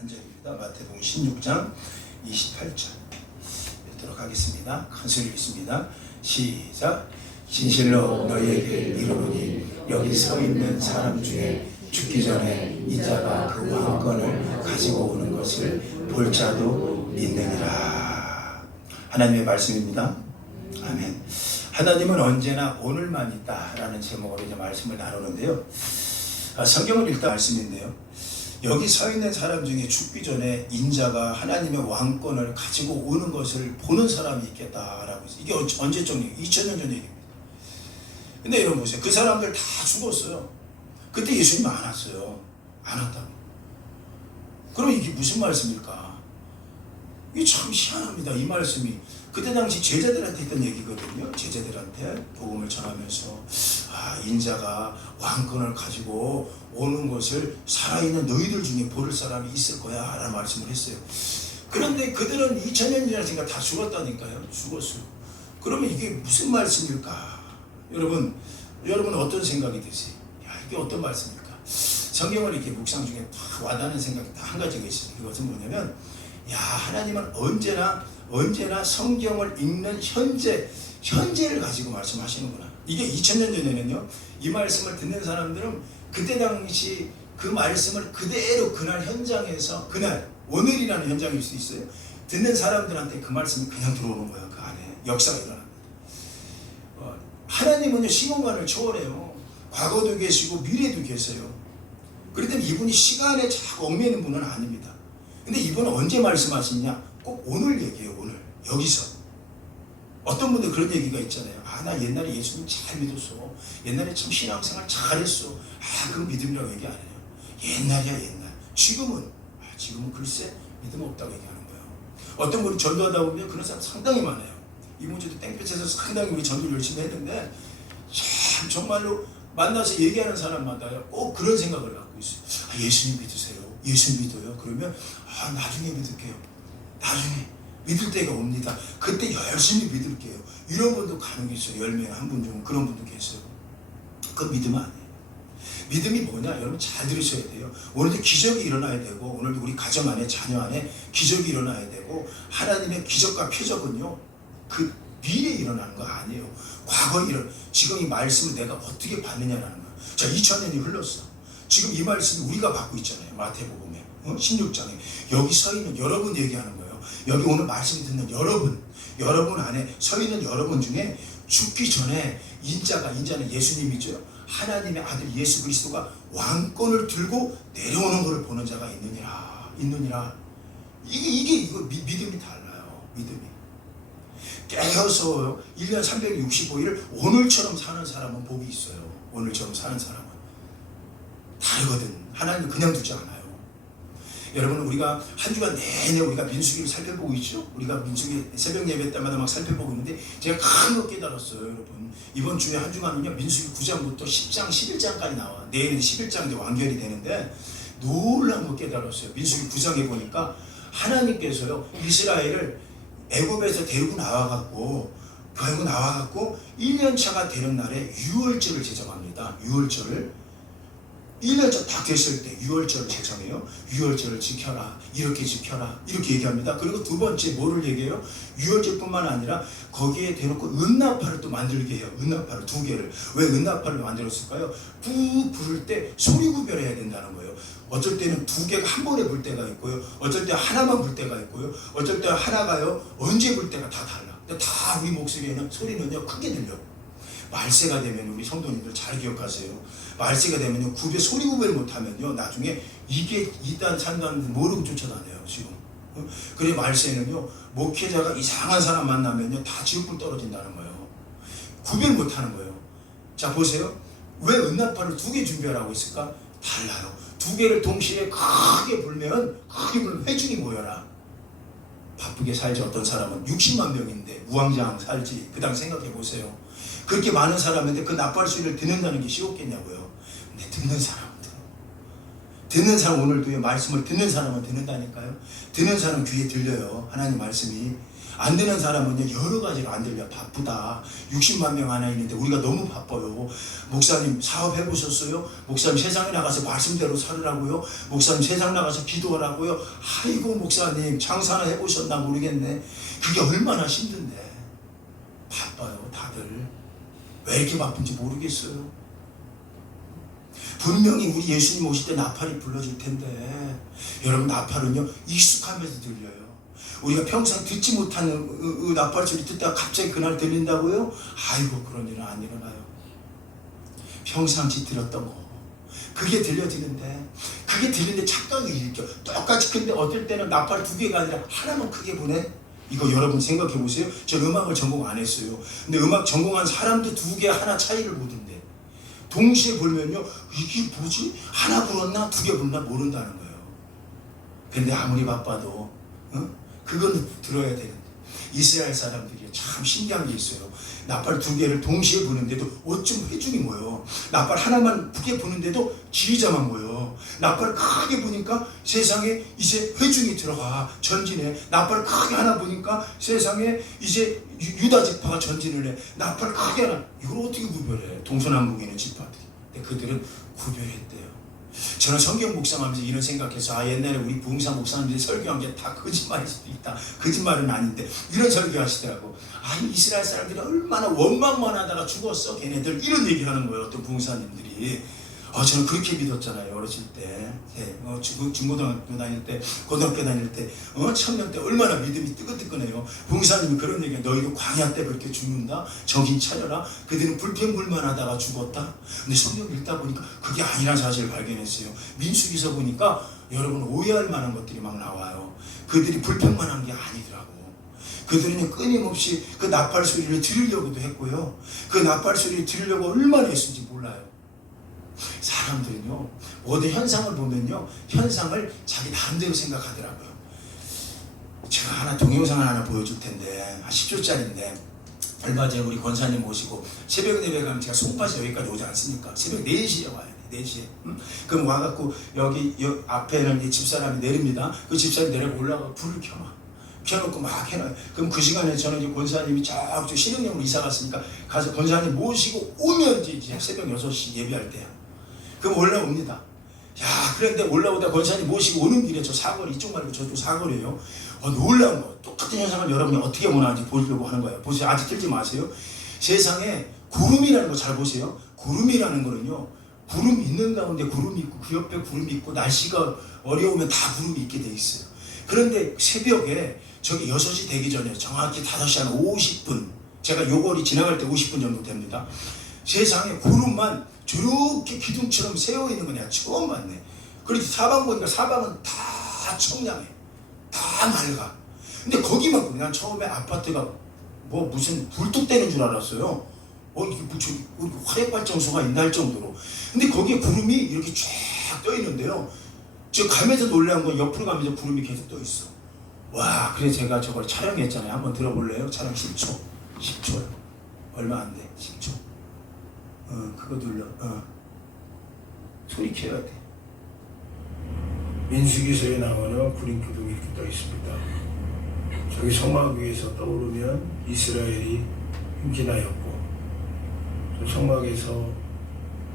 한 절입니다. 마태복음 16장 28절 읽도록 하겠습니다. 큰 소리로 읽습니다. 시작. 진실로 너희에게 이르노니 여기 서 있는 사람 중에 죽기 전에 이 자가 그 왕권을 가지고 오는 것을 볼 자도 있느니라. 하나님의 말씀입니다. 아멘. 하나님은 언제나 오늘만 있다라는 제목으로 이제 말씀을 나누는데요. 성경을 읽다 말씀인데요. 여기 서 있는 사람 중에 죽기 전에 인자가 하나님의 왕권을 가지고 오는 것을 보는 사람이 있겠다라고 했어요. 이게 언제적 얘기? 2000년 전 얘기입니다. 근데 여러분 보세요. 그 사람들 다 죽었어요. 그때 예수님 안 왔어요. 안 왔다고. 그럼 이게 무슨 말씀일까? 이게 참 희한합니다. 이 말씀이. 그때 당시 제자들한테 했던 얘기거든요. 제자들한테 복음을 전하면서 인자가 왕권을 가지고 오는 것을 살아있는 너희들 중에 보를 사람이 있을 거야 라는 말씀을 했어요. 그런데 그들은 2000년 전이니까 다 죽었다니까요. 죽었어요. 그러면 이게 무슨 말씀일까? 여러분 어떤 생각이 드세요? 이게 어떤 말씀일까? 성경을 이렇게 묵상 중에 다 와닿는 생각이 다 한 가지가 있어요. 그것은 뭐냐면 하나님은 언제나 성경을 읽는 현재를 가지고 말씀하시는구나. 이게 2000년 전에는요, 이 말씀을 듣는 사람들은 그때 당시 그 말씀을 그대로 그날 현장에서, 오늘이라는 현장일 수 있어요. 듣는 사람들한테 그 말씀이 그냥 들어오는 거예요. 그 안에 역사가 일어납니다. 하나님은요, 시공간을 초월해요. 과거도 계시고 미래도 계세요. 그렇기 때문에 이분이 시간에 자꾸 얽매이는 분은 아닙니다. 근데 이분은 언제 말씀하시냐? 꼭 오늘 얘기해요. 오늘 여기서. 어떤 분들 그런 얘기가 있잖아요. 나 옛날에 예수님 잘 믿었어. 옛날에 참 신앙생활 잘했어. 그건 믿음이라고 얘기 안 해요. 옛날이야 옛날. 지금은 글쎄 믿음 없다고 얘기하는 거예요. 어떤 분이 전도하다 보면 그런 사람 상당히 많아요. 이문제도 땡볕에서 상당히 우리 전도를 열심히 했는데 참 정말로 만나서 얘기하는 사람마다요 꼭 그런 생각을 갖고 있어요. 예수님 믿으세요. 예수 믿어요. 그러면 나중에 믿을게요. 나중에 믿을 때가 옵니다. 그때 열심히 믿을게요. 이런 분도 간혹 있어요. 10명에 한 분 중에 그런 분도 계세요. 그건 믿음 아니에요. 믿음이 뭐냐? 여러분 잘 들으셔야 돼요. 오늘도 기적이 일어나야 되고, 오늘도 우리 가정 안에, 자녀 안에 기적이 일어나야 되고, 하나님의 기적과 표적은요 그 미래에 일어나는 거 아니에요. 과거에 지금 이 말씀을 내가 어떻게 받느냐라는 거예요. 자, 2000년이 흘렀어. 지금 이 말씀이 우리가 받고 있잖아요. 마태복음에 16장에 여기 서 있는 여러분 얘기하는 거예요. 여기 오늘 말씀 듣는 여러분 안에 서 있는 여러분 중에 죽기 전에 인자는 예수님이죠. 하나님의 아들 예수 그리스도가 왕권을 들고 내려오는 것을 보는 자가 있느니라. 이게 믿음이 달라요. 믿음이. 깨어서 1년 365일을 오늘처럼 사는 사람은 복이 있어요. 오늘처럼 사는 사람은 다르거든. 하나님은 그냥 두지 않아요. 여러분 우리가 한 주간 내내 우리가 민수기를 살펴보고 있죠. 우리가 민수기 새벽 예배 때마다 막 살펴보고 있는데 제가 큰 거 깨달았어요. 여러분 이번 주에 한 주간은요 민수기 9장부터 10장 11장까지 나와. 내일은 11장 이제 완결이 되는데 놀라운 거 깨달았어요. 민수기 9장에 보니까 하나님께서요 이스라엘을 애굽에서 데리고 나와갖고 1년차가 되는 날에 유월절을 제정합니다. 유월절을 1년차 다 됐을 때 유월절을 제정해요. 유월절을 지켜라. 이렇게 지켜라. 이렇게 얘기합니다. 그리고 두 번째 뭐를 얘기해요? 유월절뿐만 아니라 거기에 대놓고 은나팔을 또 만들게 해요. 은나팔을 2개를. 왜 은나팔을 만들었을까요? 부를 때 소리 구별해야 된다는 거예요. 어쩔 때는 2개가 한 번에 불 때가 있고요. 어쩔 때 하나만 불 때가 있고요. 어쩔 때 하나가요. 언제 불 때가 다 달라. 근데 다 우리 목소리에는 소리는요 크게 들려. 말세가 되면 우리 성도님들 잘 기억하세요. 말세가 되면요 소리 구별 못하면요 나중에 이게 이단 산단 모르고 쫓아다녀요 지금. 그래 말세는요 목회자가 이상한 사람 만나면요 다 지옥불 떨어진다는 거예요. 구별 못하는 거예요. 자 보세요. 왜 은나팔을 2개 준비하라고 했을까? 달라요. 2개를 동시에 크게 불면 회중이 모여라. 바쁘게 살지. 어떤 사람은 60만 명인데 우왕좌왕 살지. 그 다음 생각해 보세요. 그렇게 많은 사람인데 그 나팔 소리를 듣는다는 게 쉬웠겠냐고요. 근데 듣는 사람은 들어. 듣는 사람, 오늘도 말씀을 듣는 사람은 듣는다니까요. 듣는 사람 귀에 들려요, 하나님 말씀이. 안 듣는 사람은요, 여러 가지로 안 들려. 바쁘다. 60만 명 하나 있는데 우리가 너무 바빠요. 목사님 사업 해보셨어요? 목사님 세상에 나가서 말씀대로 살으라고요? 목사님 세상 나가서 기도하라고요? 아이고 목사님 장사나 해보셨나 모르겠네. 그게 얼마나 힘든데. 바빠요 다들. 왜 이렇게 바쁜지 모르겠어요. 분명히 우리 예수님 오실 때 나팔이 불러줄 텐데, 여러분 나팔은요 익숙하면서 들려요. 우리가 평생 듣지 못하는 나팔 소리 듣다가 갑자기 그날 들린다고요? 아이고 그런 일은 안 일어나요. 평상시 들었던 거 그게 들려지는데, 그게 들리는데 착각을 일으켜. 똑같이. 근데 어떨 때는 나팔 2개가 아니라 하나만 크게 보내. 이거 여러분 생각해 보세요. 저 음악을 전공 안 했어요. 근데 음악 전공한 사람도 2개 하나 차이를 모른대. 동시에 불면요, 이게 뭐지? 하나 불었나 2개 불었나 모른다는 거예요. 근데 아무리 바빠도 그건 들어야 되는데, 이스라엘 사람들이 참 신기한 게 있어요. 나팔 2개를 동시에 부는데도 어쩜 회중이 모여. 나팔 하나만 크게 부는데도 지휘자만 모여. 나팔 크게 부니까 세상에 이제 회중이 들어가 전진해. 나팔 크게 하나 부니까 세상에 이제 유다 지파가 전진을 해. 나팔 크게 하나. 이걸 어떻게 구별해? 동서남북에 있는 지파들이. 근데 그들은 구별했대요. 저는 성경 묵상하면서 이런 생각해서, 옛날에 우리 부흥사 목사님들이 설교한 게 다 거짓말일 수도 있다. 거짓말은 아닌데 이런 설교하시더라고. 이스라엘 사람들이 얼마나 원망만 하다가 죽었어 걔네들, 이런 얘기하는 거예요, 어떤 부흥사님들이. 저는 그렇게 믿었잖아요 어렸을 때. 중고등학교 다닐 때, 고등학교 다닐 때, 청년 때 얼마나 믿음이 뜨끈뜨끈해요. 부흥사님이 그런 얘기해요. 너희도 광야 때 그렇게 죽는다? 정신 차려라. 그들은 불평불만하다가 죽었다. 근데 성경 읽다 보니까 그게 아니란 사실을 발견했어요. 민수기서 보니까 여러분 오해할 만한 것들이 막 나와요. 그들이 불평만 한 게 아니더라고. 그들은 끊임없이 그 나팔 소리를 들으려고도 했고요. 그 나팔 소리를 들으려고 얼마나 했는지 몰라요. 사람들은요, 모든 현상을 보면요, 현상을 자기 나름대로 생각하더라고요. 제가 하나 동영상을 하나 보여줄 텐데, 한 10초짜리인데, 얼마 전에 우리 권사님 모시고 새벽 예배 가면 제가 송파시 여기까지 오지 않습니까? 새벽 4시에 와야 돼, 4시에. 그럼 와갖고 여기 앞에는 집사람이 내립니다. 그 집사람이 내려고 올라가 불을 켜놓고 막 해놔요. 그럼 그 시간에 저는 이제 권사님이 저쪽 신흥역으로 이사 갔으니까 가서 권사님 모시고 오면 이제 새벽 6시 예배할 때야. 그럼 올라옵니다. 야, 그런데 올라오다 권사님 모시고 오는 길에 저 사거리, 이쪽 말고 저쪽 사거리예요. 놀라운 거. 똑같은 현상을 여러분이 어떻게 보나는지 보려고 하는 거예요. 보세요. 아직 틀지 마세요. 세상에 구름이라는 거 잘 보세요. 구름이라는 거는요, 구름 있는 가운데 구름이 있고 그 옆에 구름이 있고 날씨가 어려우면 다 구름이 있게 돼 있어요. 그런데 새벽에 저기 6시 되기 전에 정확히 5시 한 50분, 제가 요거리 지나갈 때 50분 정도 됩니다. 세상에 구름만 저렇게 기둥처럼 세워있는 거 내가 처음 봤네. 그리고 사방 보니까 사방은 다 청량해. 다 맑아. 근데 거기만 보면, 난 처음에 아파트가 뭐 무슨 불뚝대는 줄 알았어요. 이게 뭐 저기 화력 발전소가 있나 할 정도로. 근데 거기에 구름이 이렇게 쫙 떠 있는데요. 저 가면서 놀란 건 옆으로 가면서 구름이 계속 떠 있어. 와, 그래서 제가 저걸 촬영했잖아요. 한번 들어볼래요? 촬영 10초. 10초요. 얼마 안 돼. 10초. 그거 눌러. 소리 켜야 돼. 민수기서에 나오는 구름 기둥이 이렇게 떠 있습니다. 저기 성막 위에서 떠오르면 이스라엘이 흉기나였고, 저 성막에서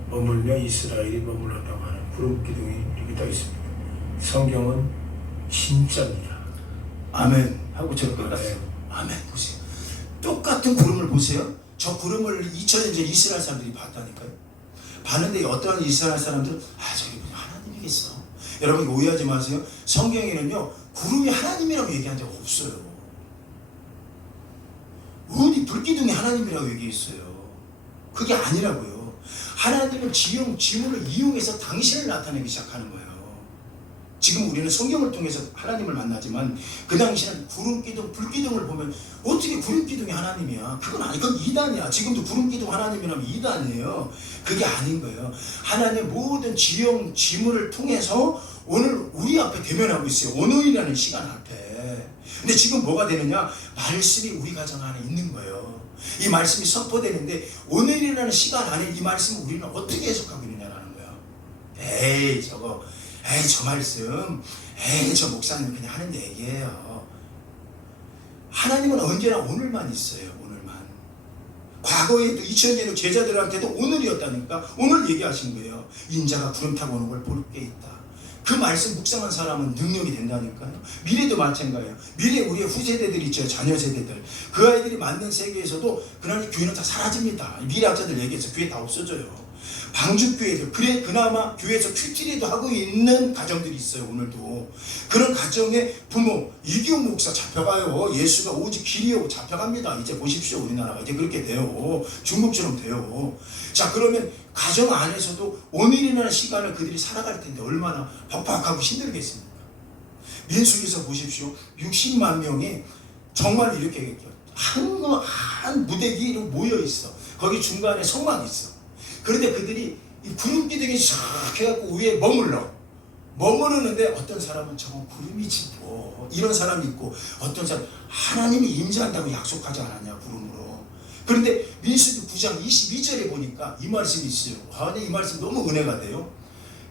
머물며 이스라엘이 머물렀다고 하는 구름 기둥이 이렇게 떠 있습니다. 성경은 진짜입니다. 아멘 하고 저렇게 갔어. 아멘. 보세요. 똑같은 구름을 보세요. 저 구름을 2000년 전 이스라엘 사람들이 봤다니까요. 봤는데 어떠한 이스라엘 사람들은 저기 하나님이겠어. 여러분 오해하지 마세요. 성경에는요, 구름이 하나님이라고 얘기한 적 없어요. 어디 불기둥이 하나님이라고 얘기했어요. 그게 아니라고요. 하나님은 지문을 이용해서 당신을 나타내기 시작하는 거예요. 지금 우리는 성경을 통해서 하나님을 만나지만 그 당시는 구름기둥, 불기둥을 보면 어떻게 구름기둥이 하나님이야? 그건 아니, 그건 이단이야. 지금도 구름기둥 하나님이라면 이단이에요. 그게 아닌 거예요. 하나님의 모든 지문을 통해서 오늘 우리 앞에 대면하고 있어요. 오늘이라는 시간 앞에. 근데 지금 뭐가 되느냐? 말씀이 우리 가정 안에 있는 거예요. 이 말씀이 선포되는데 오늘이라는 시간 안에 이 말씀을 우리는 어떻게 해석하고 있느냐라는 거예요. 에이 저거 에이 저 말씀, 에이 저 목사님 그냥 하는 얘기예요. 하나님은 언제나 오늘만 있어요. 오늘만. 과거에도 2000년의 제자들한테도 오늘이었다니까. 오늘 얘기하신 거예요. 인자가 구름 타고 오는 걸 볼 게 있다. 그 말씀 묵상한 사람은 능력이 된다니까요. 미래도 마찬가지예요. 미래 우리의 후세대들 있죠. 자녀 세대들. 그 아이들이 만든 세계에서도 그날 교회는 다 사라집니다. 미래학자들 얘기해서 교회 다 없어져요. 방주교회들, 그래 그나마 교회에서 큐티리도 하고 있는 가정들이 있어요. 오늘도 그런 가정의 부모 이기용 목사 잡혀가요. 예수가 오직 길이요 잡혀갑니다. 이제 보십시오. 우리나라가 이제 그렇게 돼요. 중국처럼 돼요. 자, 그러면 가정 안에서도 오늘이라는 시간을 그들이 살아갈 텐데 얼마나 벅벅하고 힘들겠습니까? 민수기서 보십시오. 60만 명이 정말 이렇게 한 무대기로 모여 있어. 거기 중간에 성막이 있어. 그런데 그들이 이 구름 기둥이 쫙 해갖고 위에 머무르는데 어떤 사람은 저건 구름이지 뭐 이런 사람이 있고, 어떤 사람 하나님이 임재한다고 약속하지 않았냐 구름으로. 그런데 민수기 9장 22절에 보니까 이 말씀이 있어요. 아니 이 말씀 너무 은혜가 돼요.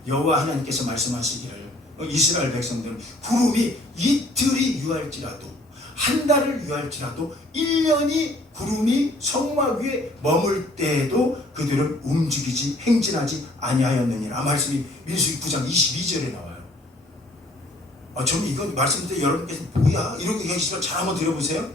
여호와 하나님께서 말씀하시기를 이스라엘 백성들은 구름이 이틀이 유할지라도 한 달을 유할지라도 1년이 구름이 성막 위에 머물 때에도 그들은 움직이지 행진하지 아니하였느니라. 말씀이 민수기 9장 22절에 나와요. 저는 이거 말씀 때 여러분께서 뭐야 이러고 계시면 잘 한번 들어보세요.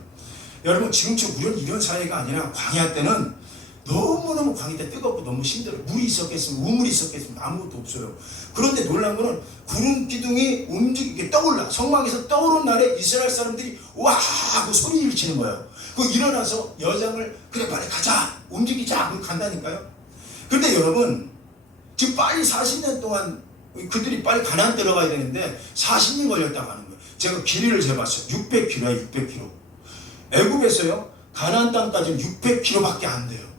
여러분 지금처럼 우리는 이런 사회가 아니라 광야 때는 너무너무 광야 때 뜨겁고 너무 힘들어요. 물이 있었겠으면 우물이 있었겠으면 아무것도 없어요. 그런데 놀란 거는 구름 기둥이 움직이게 떠올라. 성막에서 떠오른 날에 이스라엘 사람들이 와 하고 소리를 치는 거예요. 그 일어나서 여장을 그래 빨리 가자 움직이자 그 간다니까요. 그런데 여러분 지금 빨리 40년 동안 그들이 빨리 가나안 들어가야 되는데 40년 걸렸다고 하는 거예요. 제가 길이를 재봤어요. 600km야 600km. 애굽에서요 가나안 땅까지는 600km밖에 안 돼요.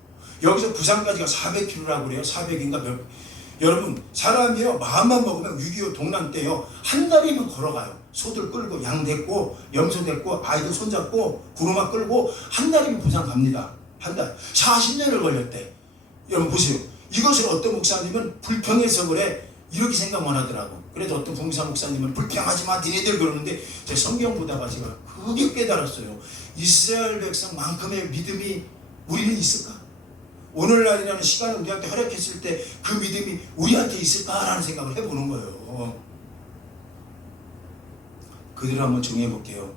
여기서 부산까지가 400km라고 그래요. 400인가 몇. 여러분 사람이요 마음만 먹으면 6.25 동란 때요 한 달이면 걸어가요. 소들 끌고 양 데리고 염소 데리고 아이들 손잡고 구루마 끌고 한 달이면 부산 갑니다. 한 달. 40년을 걸렸대. 여러분 보세요. 이것을 어떤 목사님은 불평해서 그래 이렇게 생각만 하더라고. 그래도 어떤 봉사 목사님은 불평하지 마 니네들 그러는데 제 성경 보다가 제가 그게 깨달았어요. 이스라엘 백성만큼의 믿음이 우리는 있을까? 오늘날이라는 시간을 우리한테 허락했을 때 그 믿음이 우리한테 있을까라는 생각을 해보는 거예요. 그들을 한번 정리해 볼게요.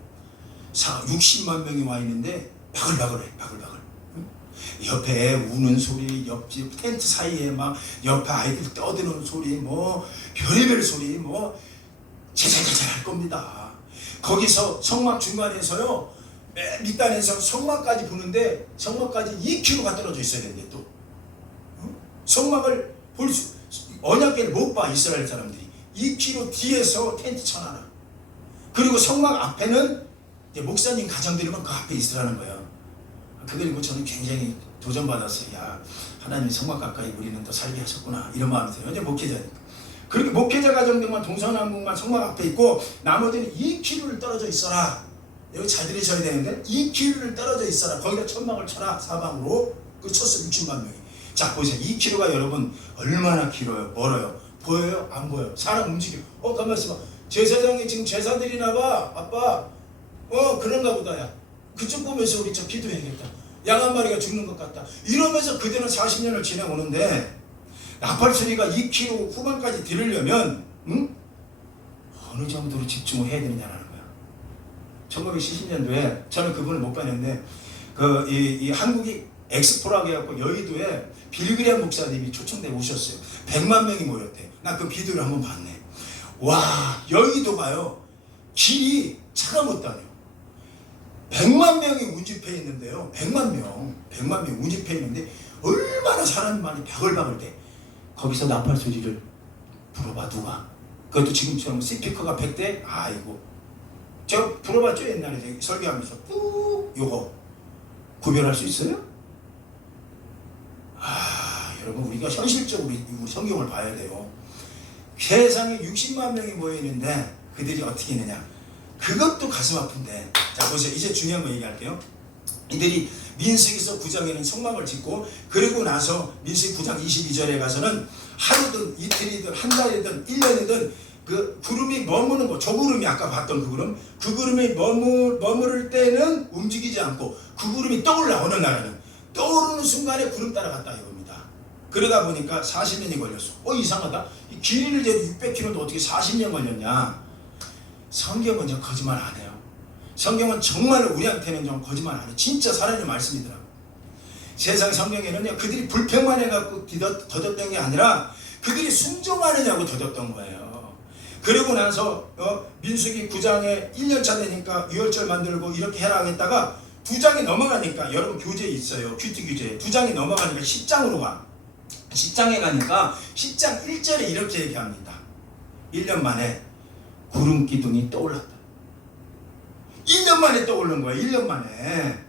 60만 명이 와 있는데 바글바글해. 바글바글. 옆에 우는 소리, 옆집 텐트 사이에 막 옆에 아이들 떠드는 소리, 뭐 별의별 소리, 뭐 제잘제잘 할 겁니다. 거기서 성막 중간에서요 맨 밑단에서 성막까지 보는데 성막까지 2km가 떨어져 있어야 되는데 또 성막을 볼 수 언약궤를 못 봐. 이스라엘 사람들이 2km 뒤에서 텐트 쳐놔라. 그리고 성막 앞에는 이제 목사님 가정들이면 그 앞에 있으라는 거예요. 그리고 저는 굉장히 도전받았어요. 야 하나님이 성막 가까이 우리는 또 살게 하셨구나 이런 마음이 들어요. 이제 목회자니까. 그렇게 목회자 가정들만 동서남북만 성막 앞에 있고 나머지는 2km를 떨어져 있어라. 여기 잘 들으셔야 되는데 2km를 떨어져 있어라. 거기다 천막을 쳐라. 사방으로. 그 쳤어 60만 명이. 자 보세요. 2km가 여러분 얼마나 길어요? 멀어요? 보여요? 안 보여요? 사람 움직여. 가만 있어봐. 제사장이 지금 제사 드리나 봐. 아빠 그런가 보다. 야 그쪽 보면서 우리 저 기도해야겠다. 양 한 마리가 죽는 것 같다. 이러면서 그대는 40년을 지내오는데 나팔 소리가 2km 후반까지 들으려면 어느 정도로 집중을 해야 되느냐라는 거야. 1970년도에 저는 그분을 못 봤는데 이 한국이 엑스포라고 해갖고 여의도에 빌그리암 목사님이 초청돼 오셨어요. 100만 명이 모였대. 나 그 비디오를 한번 봤네. 와 여의도가요 길이 차가 못 다녀. 100만 명이 운집해 있는데요. 100만 명 운집해 있는데 얼마나 사람이 많이 바글바글 돼. 거기서 나팔 소리를 불어봐 누가. 그것도 지금처럼 스피커가 100대. 아이고 저 불어봤죠 옛날에 설교하면서 꾹 요거 구별할 수 있어요? 여러분 우리가 현실적으로 우리 성경을 봐야 돼요. 세상에 60만 명이 모여있는데 그들이 어떻게 했느냐. 그것도 가슴 아픈데. 자 보세요. 이제 중요한 거 얘기할게요. 이들이 민수기서 9장에는 성막을 짓고 그리고 나서 민수기 9장 22절에 가서는 하루든 이틀이든 한 달이든 1년이든 그 구름이 머무는 거, 저 구름이 아까 봤던 그 구름이 머무를 때는 움직이지 않고 그 구름이 떠올라. 어느 날에는 떠오르는 순간에 구름 따라갔다 이겁니다. 그러다 보니까 40년이 걸렸어. 이상하다. 이 길이를 재도 600km도 어떻게 40년 걸렸냐. 성경은 저 거짓말 안 해요. 성경은 정말 우리한테는 좀 거짓말 안 해요. 진짜 살아있는 말씀이더라고요. 세상 성경에는요, 그들이 불평만 해갖고 더뎠던 게 아니라 그들이 순종하느냐고 더뎠던 거예요. 그리고 나서 민수기 9장에 1년차 되니까 유월절 만들고 이렇게 해라 하겠다가 2장이 넘어가니까, 여러분 교재에 있어요. 큐티 교재에 2장이 넘어가니까 10장으로 가. 10장에 가니까 10장 1절에 이렇게 얘기합니다. 1년 만에 구름 기둥이 떠올랐다. 1년 만에 떠오른 거예요. 1년 만에.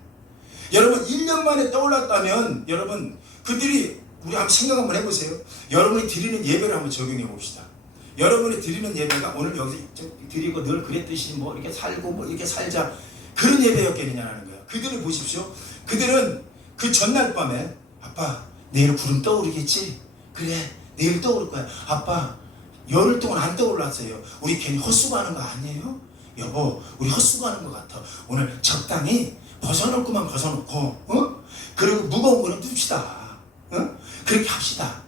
여러분 1년 만에 떠올랐다면, 여러분 그들이, 우리 한번 생각 한번 해보세요. 여러분이 드리는 예배를 한번 적용해 봅시다. 여러분이 드리는 예배가 오늘 여기서 드리고 늘 그랬듯이 뭐 이렇게 살고 뭐 이렇게 살자, 그런 예배였겠느냐는 거예요. 그들을 보십시오. 그들은 그 전날 밤에, 아빠 내일 구름 떠오르겠지? 그래 내일 떠오를 거야. 아빠 열흘 동안 안 떠올랐어요. 우리 괜히 헛수고하는 거 아니에요? 여보 우리 헛수고하는 것 같아. 오늘 적당히 벗어놓을 것만 벗어놓고 그리고 무거운 거는 둡시다. 그렇게 합시다.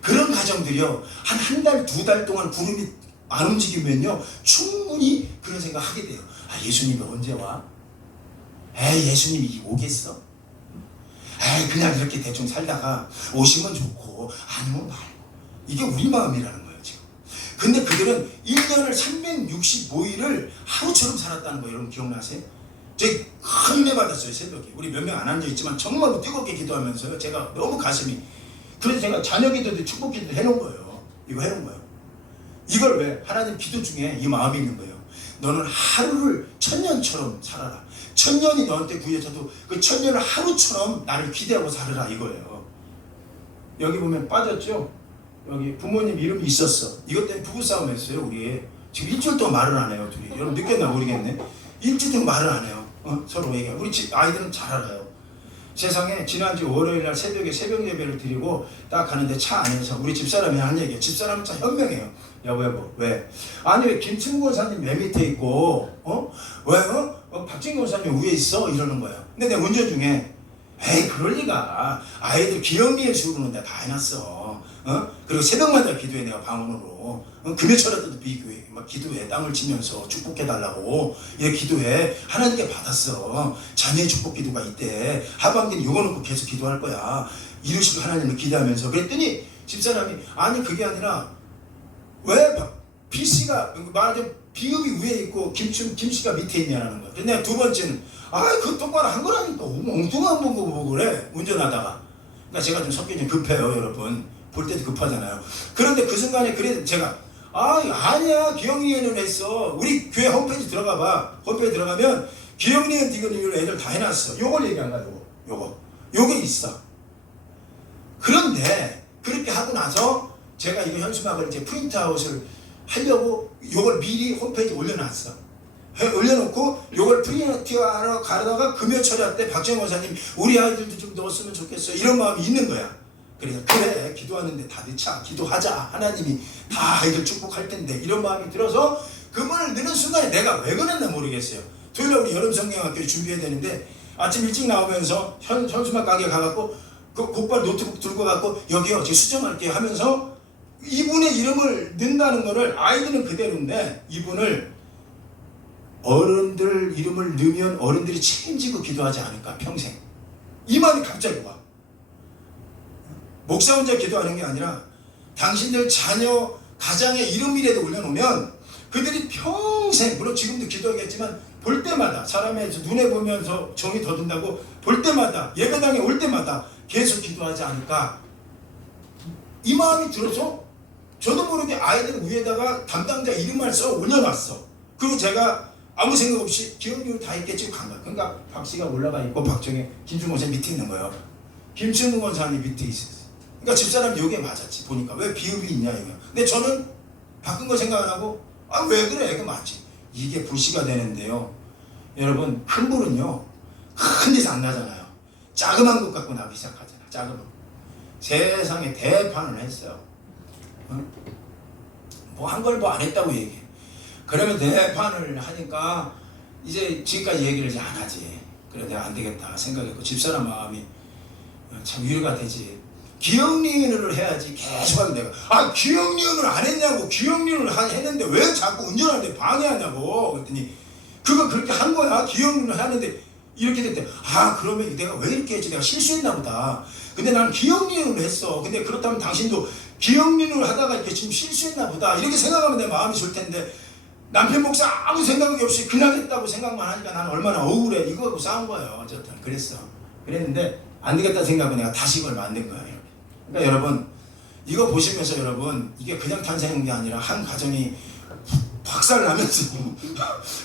그런 가정들이요, 한 달, 2달 동안 구름이 안 움직이면요, 충분히 그런 생각 하게 돼요. 예수님이 언제 와? 예수님이 오겠어? 그냥 이렇게 대충 살다가 오시면 좋고 아니면 말고. 이게 우리 마음이라는 거예요 지금. 근데 그들은 1년을 365일을 하루처럼 살았다는 거예요. 여러분 기억나세요? 저희 큰 은혜 받았어요. 새벽에 우리 몇 명 안 앉아있지만 정말로 뜨겁게 기도하면서요, 제가 너무 가슴이, 그래서 제가 자녀 기도도 축복 기도 해놓은 거예요. 이거 해놓은 거예요. 이걸 왜? 하나님 기도 중에 이 마음이 있는 거예요. 너는 하루를 천년처럼 살아라. 천년이 너한테 구해져도 그 천년을 하루처럼 나를 기대하고 살아라 이거예요. 여기 보면 빠졌죠? 여기 부모님 이름이 있었어. 이것 때문에 부부싸움 했어요 우리. 지금 일주일 동안 말을 안 해요 둘이. 여러분 느꼈나 모르겠네. 일주일 동안 말을 안 해요. 서로 얘기해. 우리 집 아이들은 잘 알아요. 세상에 지난주 월요일날 새벽에 새벽 예배를 드리고 딱 가는데 차 안에서 우리 집사람이 한 얘기예요. 집사람은 참 현명해요. 여보 왜? 아니 왜 김충구 원사님 맨 밑에 있고 왜 박진구 원사님 위에 있어? 이러는 거예요. 근데 내가 운전 중에 그럴 리가. 아이들 기억리에 주는데 다 해놨어. 그리고 새벽마다 기도해. 내가 방언으로 금요철에도 비교해 막 기도해. 땅을 치면서 축복해달라고 이렇게 기도해. 하나님께 받았어. 자녀의 축복 기도가 있대. 하반기는 요거 놓고 계속 기도할 거야. 이루시고 하나님을 기대하면서. 그랬더니 집사람이 아니 그게 아니라 왜 B씨가 말하자면 B읍이 위에 있고 김씨가 밑에 있냐는 거야. 근데 내가 두 번째는 그 똑바로 한 거라니까. 엉뚱한 거 보고 그래 운전하다가. 그러니까 제가 좀 성격이 좀 급해요 여러분. 볼 때도 급하잖아요. 그런데 그 순간에 그래 제가 아니야 기억리에는 했어. 우리 교회 홈페이지 들어가 봐. 홈페이지 들어가면 기억리엔 디그리를 애들 다 해놨어. 요걸 얘기한 거야. 요게 있어. 그런데 그렇게 하고 나서 제가 이거 현수막을 이제 프린트아웃을 하려고 요걸 미리 홈페이지에 올려놨어. 올려놓고 요걸 프린트하러 가다가 금요철야 때 박정희 원사님 우리 아이들도 좀 넣었으면 좋겠어 이런 마음이 있는 거야. 그래서 그래 기도하는데 다 늦자 기도하자 하나님이 다 아이들 축복할 텐데 이런 마음이 들어서 그 문을 넣는 순간에 내가 왜 그랬나 모르겠어요. 토요일에 우리 여름 성경학교 준비해야 되는데 아침 일찍 나오면서 현수막 가게 가갖고 그 곧바로 노트북 들고 갖고 여기요 제가 수정할게요 하면서 이분의 이름을 넣는다는 거를 아이들은 그대로인데 이분을 어른들 이름을 넣으면 어른들이 책임지고 기도하지 않을까 평생. 이 마음이 갑자기 와. 목사 혼자 기도하는 게 아니라 당신들 자녀 가장의 이름이라도 올려놓으면 그들이 평생 물론 지금도 기도하겠지만 볼 때마다 사람의 눈에 보면서 정이 더든다고 볼 때마다 예배당에 올 때마다 계속 기도하지 않을까 이 마음이 들어서 저도 모르게 아이들 위에다가 담당자 이름만 써 올려놨어. 그리고 제가 아무 생각 없이 기억력을 다 있겠지 간 거야. 그러니까 박씨가 올라가 있고 박정희 김충곤 원사님 밑에 있는 거예요. 김충곤 원사님 밑에 있었어. 그러니까 집사람이 여기에 맞았지. 보니까 왜 비읍이 있냐 이거. 근데 저는 바꾼 거 생각 안 하고 왜 그래 이거 맞지. 이게 불씨가 되는데요. 여러분 큰 불은요 큰 데서 안 나잖아요. 자그만 것 갖고 나기 시작하잖아. 자그만. 세상에 대판을 했어요. 뭐 한 걸 뭐 안 했다고 얘기해. 그러면 내 판을 하니까 이제 지금까지 얘기를 이제 안 하지. 그래 내가 안 되겠다 생각했고 집사람 마음이 참 위로가 되지. 기억리은을 해야지 계속 하면 내가 기억리은을 안 했냐고. 기억리은을 했는데 왜 자꾸 운전하는데 방해하냐고. 그랬더니 그거 그렇게 한 거야. 기억리은을 하는데 이렇게 됐대. 그러면 내가 왜 이렇게 했지. 내가 실수했나 보다. 근데 나는 기억리은을 했어. 근데 그렇다면 당신도 기억리은을 하다가 이렇게 지금 실수했나 보다. 이렇게 생각하면 내 마음이 좋을 텐데 남편 목사 아무 생각이 없이 그냥 했다고 생각만 하니까 나는 얼마나 억울해. 이거 갖고 싸운 거예요. 어쨌든 그랬는데 안 되겠다 생각하고 내가 다시 이걸 만든 거예요. 그러니까 여러분 이거 보시면서 여러분 이게 그냥 탄생한 게 아니라 한 가정이 박살나면서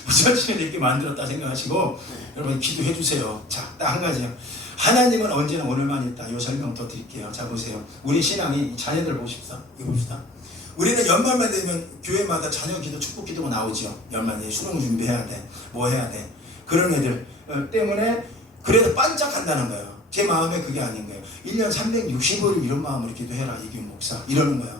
부잣집을 이렇게 만들었다 생각하시고 여러분 기도해 주세요. 자, 딱 한 가지요. 하나님은 언제나 오늘만 있다. 이 설명 더 드릴게요. 자, 보세요. 우리 신앙이 자녀들 보십시다. 이거 봅시다. 우리는 연말만 되면 교회마다 자녀 기도, 축복 기도가 나오죠. 연말에 수능 준비해야 돼. 뭐 해야 돼. 그런 애들 때문에 그래도 반짝한다는 거예요. 제 마음에 그게 아닌 거예요. 1년 365일 이런 마음으로 기도해라. 이균 목사. 이러는 거예요.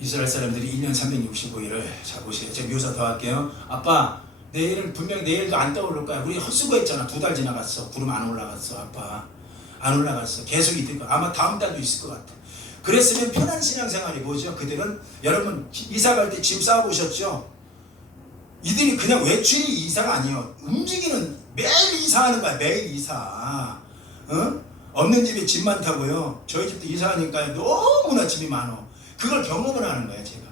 이스라엘 사람들이 1년 365일을 자 보세요. 제가 묘사 더 할게요. 아빠 내일은 분명히 내일도 안 떠오를 거야. 우리 헛수고했잖아. 2달 지나갔어. 구름 안 올라갔어. 아빠 안 올라갔어. 계속 있을 거야. 아마 다음 달도 있을 것 같아. 그랬으면 편한 신앙생활이 뭐죠? 그들은 여러분 이사 갈 때 짐 싸보셨죠? 이들이 그냥 외출이 이사가 아니에요. 움직이는 매일 이사하는 거야. 매일 이사. 없는 집에 짐 많다고요. 저희 집도 이사하니까 너무나 짐이 많어. 그걸 경험을 하는 거야 제가.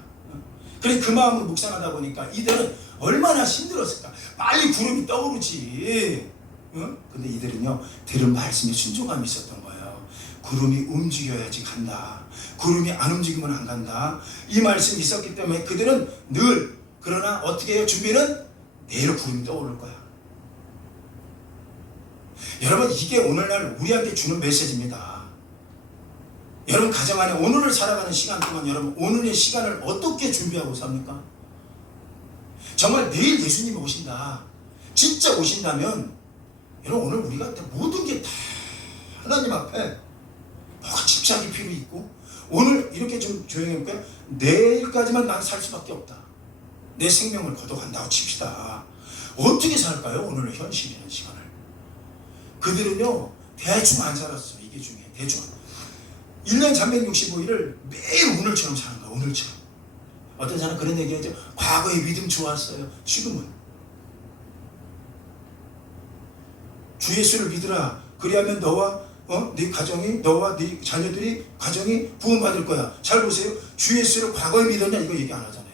그래 그 마음을 묵상하다 보니까 이들은 얼마나 힘들었을까. 빨리 구름이 떠오르지. 근데 이들은요 들은 말씀에 순종감이 있었던 거예요. 구름이 움직여야지 간다. 구름이 안 움직이면 안 간다. 이 말씀이 있었기 때문에 그들은 늘 그러나 어떻게 해요? 준비는 내일 구름이 떠오를 거야. 여러분 이게 오늘날 우리한테 주는 메시지입니다. 여러분 가정 안에 오늘을 살아가는 시간 동안 여러분 오늘의 시간을 어떻게 준비하고 삽니까? 정말 내일 예수님이 오신다. 진짜 오신다면 여러분 오늘 우리가 모든 게 다 하나님 앞에 뭐가 집착이 필요 있고 오늘 이렇게 좀 조용히 해볼까요? 내일까지만 난 살 수밖에 없다. 내 생명을 거둬간다고 칩시다. 어떻게 살까요? 오늘 현실이라는 시간을. 그들은요 대충 안 살았어. 이게 중요해. 대충 1년 365일을 매일 오늘처럼 사는 거야. 오늘처럼. 어떤 사람 그런 얘기하죠. 과거에 믿음 좋았어요. 지금은 주 예수를 믿으라. 그리하면 너와 네 가정이 너와 네 자녀들이 가정이 구원받을 거야. 잘 보세요. 주 예수를 과거에 믿었냐 이거 얘기 안 하잖아요.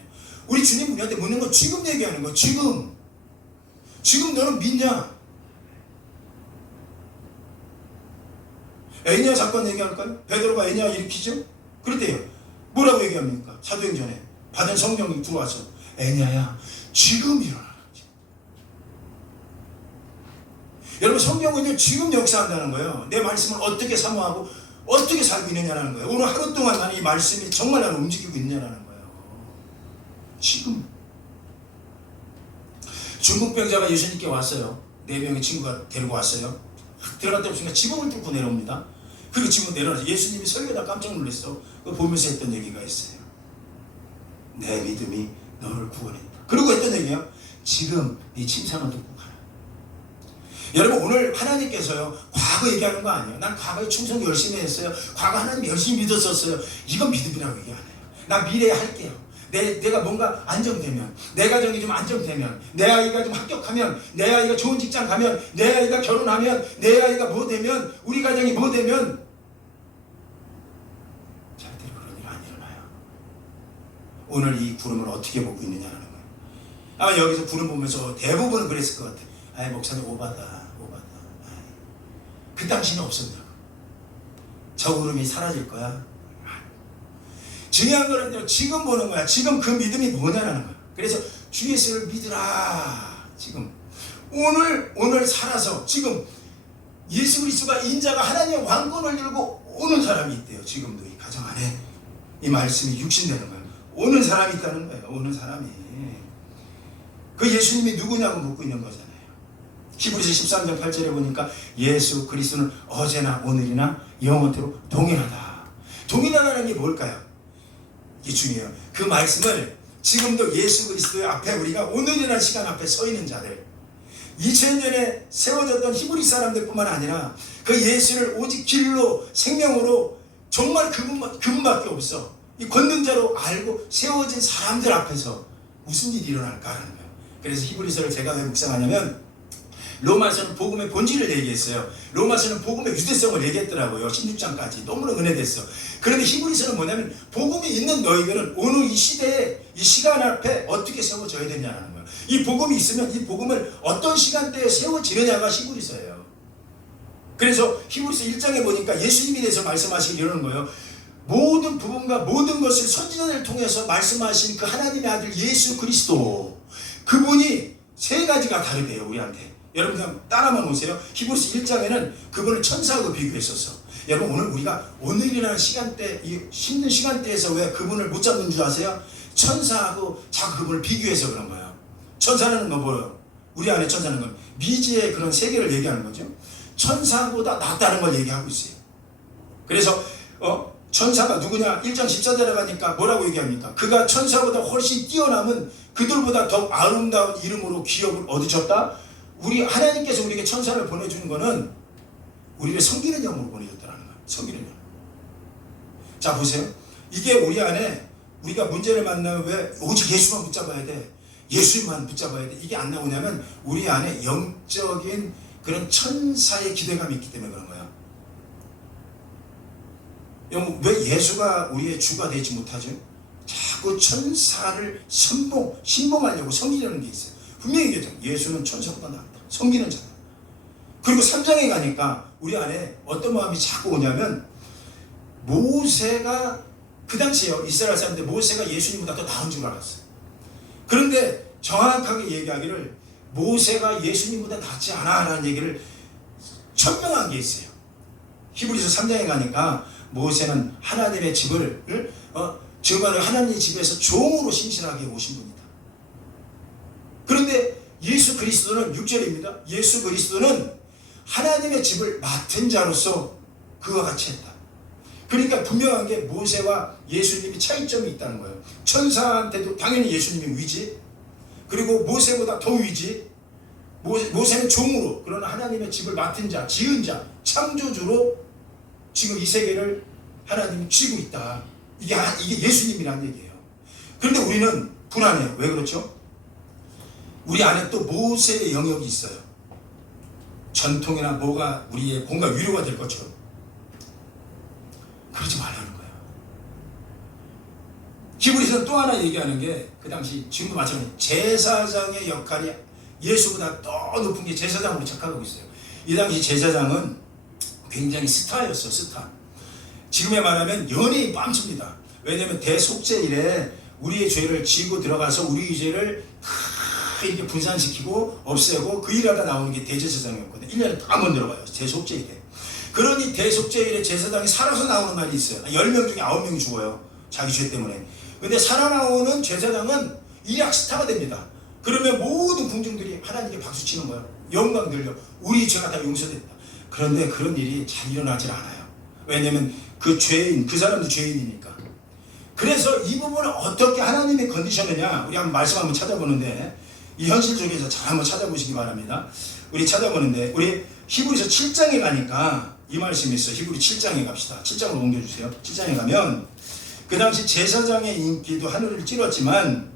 우리 주님 우리한테 묻는 건 지금 얘기하는 거야. 지금 너는 믿냐? 애니아 사건 얘기할까요? 베드로가 애니아 일으키죠? 그랬대요. 뭐라고 얘기합니까? 사도행전에 받은 성령이 들어와서 애니아야 지금 일어나라. 여러분 성경은요 지금 역사한다는 거예요. 내 말씀을 어떻게 사모하고 어떻게 살고 있느냐라는 거예요. 오늘 하루 동안 나는 이 말씀이 정말 나를 움직이고 있느냐라는 거예요. 지금 중국 병자가 예수님께 왔어요. 4명의 친구가 데리고 왔어요. 들어갔다 보니까 지붕을 뚫고 내려옵니다. 그리고 지붕 내려와서 예수님이 설교다 깜짝 놀랐어. 그거 보면서 했던 얘기가 있어요. 내 믿음이 너를 구원했다. 그리고 했던 얘기야. 지금 네 침상을 뚫고 가라. 여러분 오늘 하나님께서요 과거 얘기하는 거 아니에요. 난 과거에 충성 열심히 했어요. 과거 하나님 열심히 믿었었어요. 이건 믿음이라고 얘기 안 해요. 나 미래에 할게요. 내가 뭔가 안정되면, 내 가정이 좀 안정되면, 내 아이가 좀 합격하면, 내 아이가 좋은 직장 가면, 내 아이가 결혼하면, 내 아이가 뭐 되면, 우리 가정이 뭐 되면 절대로 그런 일 안 일어나요. 오늘 이 구름을 어떻게 보고 있느냐는 거예요. 아마 여기서 구름 보면서 대부분은 그랬을 것 같아요. 아이 목사님 오바다. 그 당시는 없었냐고. 저 구름이 사라질 거야. 중요한 거는요 지금 보는 거야. 지금 그 믿음이 뭐냐라는 거야. 그래서 주 예수를 믿으라. 지금 오늘 살아서 지금 예수 그리스도가 인자가 하나님의 왕권을 들고 오는 사람이 있대요. 지금도 이 가정 안에 이 말씀이 육신되는 거예요. 오는 사람이 있다는 거예요. 오는 사람이. 그 예수님이 누구냐고 묻고 있는 거잖아요. 히브리서 13장 8절에 보니까 예수 그리스도는 어제나 오늘이나 영원토록 동일하다. 동일하다는 게 뭘까요? 이게 중요해요. 그 말씀을 지금도 예수 그리스도의 앞에 우리가 오늘이라는 시간 앞에 서 있는 자들, 2000년에 세워졌던 히브리 사람들뿐만 아니라 그 예수를 오직 길로 생명으로 정말 그분밖에 없어, 이 권능자로 알고 세워진 사람들 앞에서 무슨 일이 일어날까라는 거예요. 그래서 히브리서를 제가 왜 묵상하냐면, 로마서는 복음의 본질을 얘기했어요. 로마서는 복음의 유대성을 얘기했더라고요. 16장까지 너무나 은혜됐어. 그런데 히브리서는 뭐냐면, 복음이 있는 너희들은 오늘 이 시대에 이 시간 앞에 어떻게 세워져야 되냐는 거예요. 이 복음이 있으면 이 복음을 어떤 시간대에 세워지느냐가 히브리서예요. 그래서 히브리서 1장에 보니까 예수님에 대해서 말씀하시기 이러는 거예요. 모든 부분과 모든 것을 선지자를 통해서 말씀하신 그 하나님의 아들 예수 그리스도, 그분이 세 가지가 다르대요 우리한테. 여러분 그냥 따라만 오세요. 히브리서 1장에는 그분을 천사하고 비교했었어. 여러분 오늘 우리가 오늘이라는 시간대, 이 힘든 시간대에서 왜 그분을 못 잡는 줄 아세요? 천사하고 자꾸 그분을 비교해서 그런 거예요. 천사는 뭐예요? 우리 안에 천사는 건 미지의 그런 세계를 얘기하는 거죠. 천사보다 낫다는 걸 얘기하고 있어요. 그래서 천사가 누구냐? 1장 14절에 가니까 뭐라고 얘기합니까? 그가 천사보다 훨씬 뛰어남은 그들보다 더 아름다운 이름으로 기업을 얻으셨다. 우리 하나님께서 우리에게 천사를 보내주는 거는 우리를 섬기는 영으로 보내줬다는 거예요. 섬기는 영. 자 보세요. 이게 우리 안에 우리가 문제를 만나면 왜 오직 예수만 붙잡아야 돼, 예수만 붙잡아야 돼, 이게 안 나오냐면 우리 안에 영적인 그런 천사의 기대감이 있기 때문에 그런 거야. 왜 예수가 우리의 주가 되지 못하죠? 자꾸 천사를 신봉하려고 섬기려는 게 있어요. 분명히 얘기하죠. 예수는 천사보다 낫다. 섬기는 자다. 그리고 3장에 가니까 우리 안에 어떤 마음이 자꾸 오냐면, 모세가 그 당시에요, 이스라엘 사람들 모세가 예수님보다 더 나은 줄 알았어요. 그런데 정확하게 얘기하기를 모세가 예수님보다 낫지 않아 라는 얘기를 천명한 게 있어요. 히브리서 3장에 가니까 모세는 하나님의 집을 정말 하나님의 집에서 종으로 신실하게 오신 분이다. 그런데 예수 그리스도는 6절입니다. 예수 그리스도는 하나님의 집을 맡은 자로서 그와 같이 했다. 그러니까 분명한 게 모세와 예수님이 차이점이 있다는 거예요. 천사한테도 당연히 예수님이 위지, 그리고 모세보다 더 위지. 모세는 종으로, 그러나 하나님의 집을 맡은 자, 지은 자, 창조주로 지금 이 세계를 하나님이 쥐고 있다. 이게 예수님이라는 얘기예요. 그런데 우리는 불안해요. 왜 그렇죠? 우리 안에 또 모세의 영역이 있어요. 전통이나 뭐가 우리의 뭔가 위로가 될 것처럼. 그러지 말라는 거예요. 히브리서는 또 하나 얘기하는 게, 그 당시 지금도 마찬가지로 제사장의 역할이 예수보다 더 높은 게 제사장으로 착각하고 있어요. 이 당시 제사장은 굉장히 스타였어, 스타. 지금에 말하면 연예인 뺨칩니다. 왜냐하면 대속죄일에 우리의 죄를 지고 들어가서 우리의 죄를 다 이렇게 분산시키고 없애고 그 일하다 나오는 게 대제사장이었거든요. 1년에 다 한 번 들어가요, 대속죄일에. 그러니 대속죄일에 제사장이 살아서 나오는 날이 있어요. 10명 중에 9명이 죽어요, 자기 죄 때문에. 근데 살아나오는 제사장은 일약 스타가 됩니다. 그러면 모든 궁중들이 하나님께 박수 치는 거예요. 영광 들려. 우리 죄가 다 용서됐다. 그런데 그런 일이 잘 일어나질 않아요. 왜냐면 그 죄인, 그 사람도 죄인이니까. 그래서 이 부분을 어떻게 하나님이 건드셨느냐, 우리 한번 말씀 한번 찾아보는데, 이 현실 속에서 잘 한번 찾아보시기 바랍니다. 우리 찾아보는데, 우리 히브리서 7장에 가니까 이 말씀이 있어요. 히브리 7장에 갑시다. 7장으로 옮겨주세요. 7장에 가면 그 당시 제사장의 인기도 하늘을 찌렀지만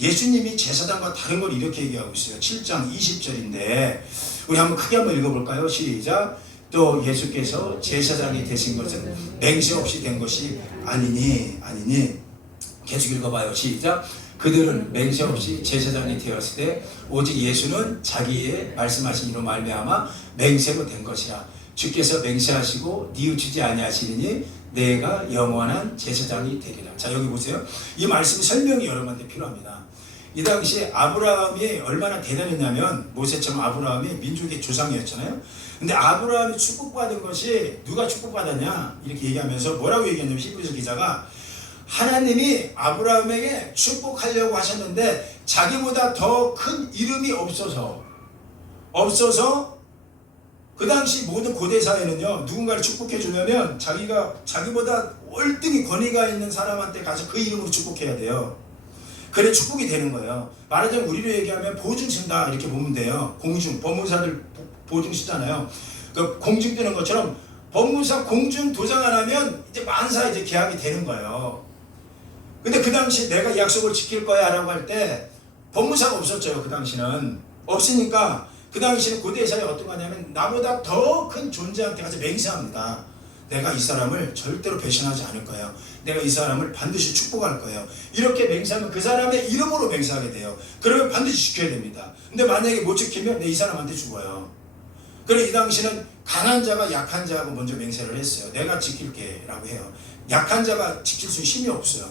예수님이 제사장과 다른 걸 이렇게 얘기하고 있어요. 7장 20절인데 우리 한번 크게 한번 읽어볼까요? 시작. 또 예수께서 제사장이 되신 것은 맹세 없이 된 것이 아니니 계속 읽어봐요. 시작. 그들은 맹세 없이 제사장이 되었을 때 오직 예수는 자기의 말씀하신 이로 말미암아 맹세로 된 것이라. 주께서 맹세하시고 뉘우치지 아니하시니 내가 영원한 제사장이 되리라. 자, 여기 보세요. 이 말씀 설명이 여러분한테 필요합니다. 이 당시에 아브라함이 얼마나 대단했냐면, 모세처럼 아브라함이 민족의 조상이었잖아요. 근데 아브라함이 축복받은 것이, 누가 축복받았냐 이렇게 얘기하면서 뭐라고 얘기했냐면, 히브리서 기자가 하나님이 아브라함에게 축복하려고 하셨는데 자기보다 더 큰 이름이 없어서 그 당시 모든 고대 사회는요, 누군가를 축복해 주려면 자기보다 월등히 권위가 있는 사람한테 가서 그 이름으로 축복해야 돼요. 그래 축복이 되는 거예요. 말하자면 우리로 얘기하면 보증 쓴다 이렇게 보면 돼요. 공증, 법무사들 보증 쓰잖아요. 그 공증 뜨는 것처럼 법무사 공증 도장 안 하면 이제 만사 이제 계약이 되는 거예요. 근데 그 당시 내가 이 약속을 지킬 거야 라고 할 때 법무사가 없었죠. 그 당시는 없으니까 그 당시는 고대 사회에 어떤 거냐면 나보다 더 큰 존재한테 가서 맹세합니다. 내가 이 사람을 절대로 배신하지 않을 거예요. 내가 이 사람을 반드시 축복할 거예요. 이렇게 맹세하면 그 사람의 이름으로 맹세하게 돼요. 그러면 반드시 지켜야 됩니다. 근데 만약에 못 지키면 내 이 사람한테 죽어요. 그래 이 당시는 강한 자가 약한 자하고 먼저 맹세를 했어요. 내가 지킬게 라고 해요. 약한 자가 지킬 수 있는 힘이 없어요.